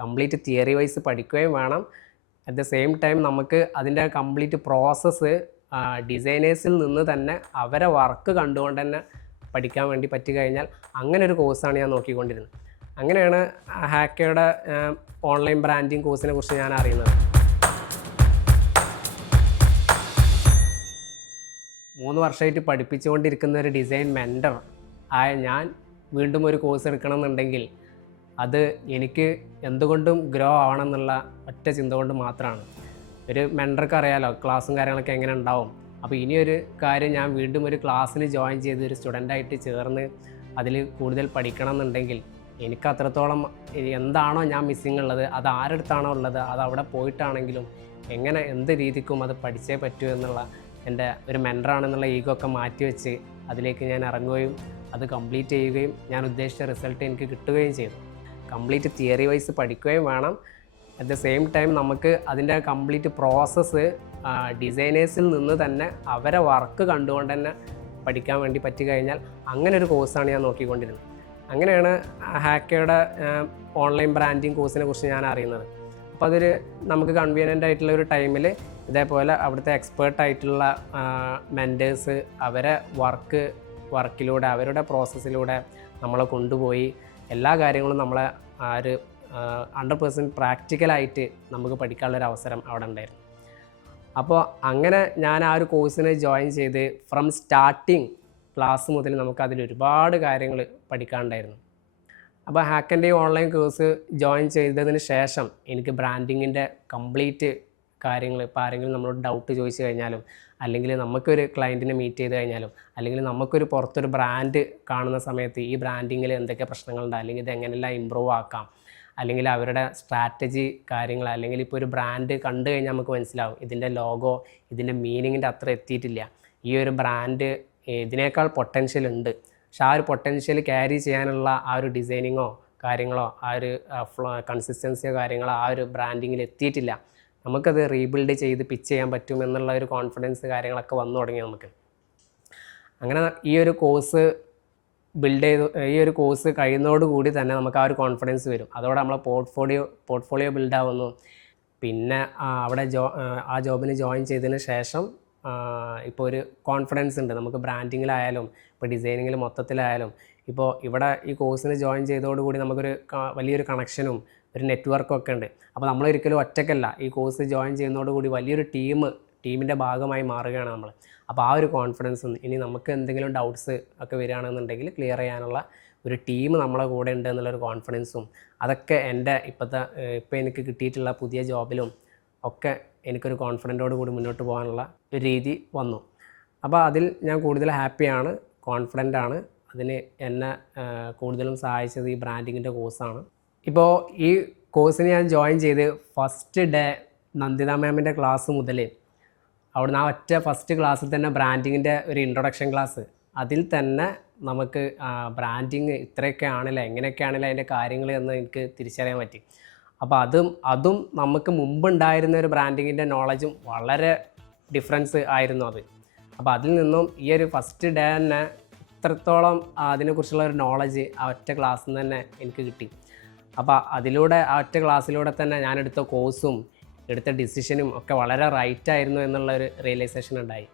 Complete theory vice പഠിക്കുകയും വേണം. At the same time നമുക്ക് അതിൻ്റെ കംപ്ലീറ്റ് പ്രോസസ്സ് ഡിസൈനേഴ്സിൽ നിന്ന് തന്നെ അവരെ വർക്ക് കണ്ടുകൊണ്ട് തന്നെ പഠിക്കാൻ വേണ്ടി പറ്റി കഴിഞ്ഞാൽ അങ്ങനെ ഒരു കോഴ്സാണ് ഞാൻ നോക്കിക്കൊണ്ടിരുന്നത്. അങ്ങനെയാണ് ഹാക്കയുടെ ഓൺലൈൻ ബ്രാൻഡിങ് കോഴ്സിനെ കുറിച്ച് ഞാൻ അറിയുന്നത്. 3 വർഷമായിട്ട് പഠിപ്പിച്ചുകൊണ്ടിരിക്കുന്ന ഒരു ഡിസൈൻ മെൻറ്റർ ആയ ഞാൻ വീണ്ടും ഒരു കോഴ്സ് എടുക്കണം എന്നുണ്ടെങ്കിൽ അത് എനിക്ക് എന്തുകൊണ്ടും ഗ്രോ ആവണം എന്നുള്ള ഒറ്റ ചിന്ത കൊണ്ട് മാത്രമാണ്. ഒരു മെൻറ്റർക്ക് അറിയാലോ ക്ലാസ്സും കാര്യങ്ങളൊക്കെ എങ്ങനെ ഉണ്ടാവും. അപ്പോൾ ഇനിയൊരു കാര്യം ഞാൻ വീണ്ടും ഒരു ക്ലാസ്സിൽ ജോയിൻ ചെയ്ത് ഒരു സ്റ്റുഡൻ്റായിട്ട് ചേർന്ന് അതിൽ കൂടുതൽ പഠിക്കണം എന്നുണ്ടെങ്കിൽ എനിക്ക് അത്രത്തോളം എന്താണോ ഞാൻ മിസ്സിങ് ഉള്ളത്, അത് ആരടുത്താണോ ഉള്ളത്, അത് അവിടെ പോയിട്ടാണെങ്കിലും എങ്ങനെ എന്ത് രീതിക്കും അത് പഠിച്ചേ പറ്റൂ എന്നുള്ള എൻ്റെ ഒരു മെൻറ്ററാണെന്നുള്ള ഈഗോ ഒക്കെ മാറ്റിവെച്ച് അതിലേക്ക് ഞാൻ ഇറങ്ങുകയും അത് കംപ്ലീറ്റ് ചെയ്യുകയും ഞാൻ ഉദ്ദേശിച്ച റിസൾട്ട് എനിക്ക് കിട്ടുകയും ചെയ്തു. കംപ്ലീറ്റ് തിയറി വൈസ് പഠിക്കുകയും വേണം. അറ്റ് ദ സെയിം ടൈം നമുക്ക് അതിൻ്റെ കംപ്ലീറ്റ് പ്രോസസ്സ് ഡിസൈനേഴ്സിൽ നിന്ന് തന്നെ അവരെ വർക്ക് കണ്ടുകൊണ്ട് തന്നെ പഠിക്കാൻ വേണ്ടി പറ്റി കഴിഞ്ഞാൽ അങ്ങനെ ഒരു കോഴ്സാണ് ഞാൻ നോക്കിക്കൊണ്ടിരുന്നത്. അങ്ങനെയാണ് ഹാക്കയുടെ ഓൺലൈൻ ബ്രാൻഡിങ് കോഴ്സിനെ കുറിച്ച് ഞാൻ അറിയുന്നത്. അപ്പോൾ അതൊരു നമുക്ക് കൺവീനിയൻ്റ് ആയിട്ടുള്ള ഒരു ടൈമിൽ ഇതേപോലെ അവിടുത്തെ എക്സ്പേർട്ടായിട്ടുള്ള മെൻറ്റേഴ്സ് അവരെ വർക്കിലൂടെ അവരുടെ പ്രോസസ്സിലൂടെ നമ്മളെ കൊണ്ടുപോയി എല്ലാ കാര്യങ്ങളും നമ്മളെ ആ ഒരു 100% പ്രാക്ടിക്കലായിട്ട് നമുക്ക് പഠിക്കാനുള്ളൊരു അവസരം അവിടെ ഉണ്ടായിരുന്നു. അപ്പോൾ അങ്ങനെ ഞാൻ ആ ഒരു കോഴ്സിന് ജോയിൻ ചെയ്ത് ഫ്രം സ്റ്റാർട്ടിങ് ക്ലാസ് മുതൽ നമുക്ക് അതിൽ ഒരുപാട് കാര്യങ്ങൾ പഠിക്കാനുണ്ടായിരുന്നു. അപ്പോൾ ഹാക്കൻ്റെ ഈ ഓൺലൈൻ കോഴ്സ് ജോയിൻ ചെയ്തതിന് ശേഷം എനിക്ക് ബ്രാൻഡിങ്ങിൻ്റെ കംപ്ലീറ്റ് കാര്യങ്ങൾ, ഇപ്പോൾ ആരെങ്കിലും നമ്മളോട് ഡൗട്ട് ചോദിച്ചു കഴിഞ്ഞാലും അല്ലെങ്കിൽ നമുക്കൊരു ക്ലയൻറ്റിനെ മീറ്റ് ചെയ്ത് കഴിഞ്ഞാലും അല്ലെങ്കിൽ നമുക്കൊരു പുറത്തൊരു ബ്രാൻഡ് കാണുന്ന സമയത്ത് ഈ ബ്രാൻഡിങ്ങിൽ എന്തൊക്കെ പ്രശ്നങ്ങളുണ്ട്, അല്ലെങ്കിൽ ഇത് എങ്ങനെയെല്ലാം ഇമ്പ്രൂവ് ആക്കാം, അല്ലെങ്കിൽ അവരുടെ സ്ട്രാറ്റജി കാര്യങ്ങൾ, അല്ലെങ്കിൽ ഇപ്പോൾ ഒരു ബ്രാൻഡ് കണ്ടു കഴിഞ്ഞാൽ നമുക്ക് മനസ്സിലാവും ഇതിൻ്റെ ലോഗോ ഇതിൻ്റെ മീനിങ്ങിൻ്റെ അത്ര എത്തിയിട്ടില്ല, ഈ ഒരു ബ്രാൻഡ് ഇതിനേക്കാൾ പൊട്ടൻഷ്യൽ ഉണ്ട്, പക്ഷെ ആ ഒരു പൊട്ടൻഷ്യൽ ക്യാരി ചെയ്യാനുള്ള ആ ഒരു ഡിസൈനിങ്ങോ കാര്യങ്ങളോ ആ ഒരു കൺസിസ്റ്റൻസിയോ കാര്യങ്ങളോ ആ ഒരു ബ്രാൻഡിങ്ങിൽ എത്തിയിട്ടില്ല, നമുക്കത് റീബിൽഡ് ചെയ്ത് പിച്ച് ചെയ്യാൻ പറ്റും എന്നുള്ള ഒരു കോൺഫിഡൻസ് കാര്യങ്ങളൊക്കെ വന്നു തുടങ്ങി നമുക്ക്. അങ്ങനെ ഈ ഒരു കോഴ്സ് ഈ ഒരു കോഴ്സ് കഴിയുന്നതോടുകൂടി തന്നെ നമുക്ക് ആ ഒരു കോൺഫിഡൻസ് വരും. അതോടെ നമ്മളെ പോർട്ട്ഫോളിയോ ബിൽഡാവുന്നു. പിന്നെ അവിടെ ആ ജോബിന് ജോയിൻ ചെയ്തതിന് ശേഷം ഇപ്പോൾ ഒരു കോൺഫിഡൻസ് ഉണ്ട് നമുക്ക് ബ്രാൻഡിങ്ങിലായാലും ഇപ്പോൾ ഡിസൈനിങ്ങിൽ മൊത്തത്തിലായാലും. ഇപ്പോൾ ഇവിടെ ഈ കോഴ്സിന് ജോയിൻ ചെയ്തതോടുകൂടി നമുക്കൊരു വലിയൊരു കണക്ഷനും ഒരു നെറ്റ്വർക്കും ഒക്കെ ഉണ്ട്. അപ്പോൾ നമ്മളൊരിക്കലും ഒറ്റയ്ക്കല്ല, ഈ കോഴ്സ് ജോയിൻ ചെയ്യുന്നതോടുകൂടി വലിയൊരു ടീമിൻ്റെ ഭാഗമായി മാറുകയാണ് നമ്മൾ. അപ്പോൾ ആ ഒരു കോൺഫിഡൻസും ഇനി നമുക്ക് എന്തെങ്കിലും ഡൗട്ട്സ് ഒക്കെ വരികയാണെന്നുണ്ടെങ്കിൽ ക്ലിയർ ചെയ്യാനുള്ള ഒരു ടീം നമ്മളെ കൂടെ ഉണ്ട് എന്നുള്ളൊരു കോൺഫിഡൻസും അതൊക്കെ എൻ്റെ ഇപ്പോൾ എനിക്ക് കിട്ടിയിട്ടുള്ള പുതിയ ജോബിലും ഒക്കെ എനിക്കൊരു കോൺഫിഡൻറ്റോട് കൂടി മുന്നോട്ട് പോകാനുള്ള ഒരു രീതി വന്നു. അപ്പോൾ അതിൽ ഞാൻ കൂടുതൽ ഹാപ്പിയാണ്, കോൺഫിഡൻ്റ് ആണ്. അതിന് എന്നെ കൂടുതലും സഹായിച്ചത് ഈ ബ്രാൻഡിങ്ങിൻ്റെ കോഴ്സാണ്. ഇപ്പോൾ ഈ കോഴ്സിന് ഞാൻ ജോയിൻ ചെയ്ത് ഫസ്റ്റ് ഡേ നന്ദിത മാമിൻ്റെ ക്ലാസ് മുതൽ അവിടുന്ന് ആ ഒറ്റ ഫസ്റ്റ് ക്ലാസ്സിൽ തന്നെ ബ്രാൻഡിങ്ങിൻ്റെ ഒരു ഇൻട്രൊഡക്ഷൻ ക്ലാസ്, അതിൽ തന്നെ നമുക്ക് ബ്രാൻഡിങ് ഇത്രയൊക്കെ ആണല്ലോ എങ്ങനെയൊക്കെ ആണല്ലോ അതിൻ്റെ കാര്യങ്ങൾ എന്ന് എനിക്ക് തിരിച്ചറിയാൻ പറ്റി. അപ്പോൾ അതും നമുക്ക് മുമ്പുണ്ടായിരുന്ന ഒരു ബ്രാൻഡിങ്ങിൻ്റെ നോളജും വളരെ ഡിഫറൻസ് ആയിരുന്നു അത്. അപ്പോൾ അതിൽ നിന്നും ഈ ഒരു ഫസ്റ്റ് ഡേ തന്നെ ഇത്രത്തോളം അതിനെക്കുറിച്ചുള്ള ഒരു നോളജ് ആ ഒറ്റ ക്ലാസ്സിൽ നിന്ന് തന്നെ എനിക്ക് കിട്ടി. അപ്പോൾ അതിലൂടെ ആ ഒറ്റ ക്ലാസ്സിലൂടെ തന്നെ ഞാനെടുത്ത കോഴ്സും എടുത്ത ഡിസിഷനും ഒക്കെ വളരെ റൈറ്റായിരുന്നു എന്നുള്ളൊരു റിയലൈസേഷൻ ഉണ്ടായി.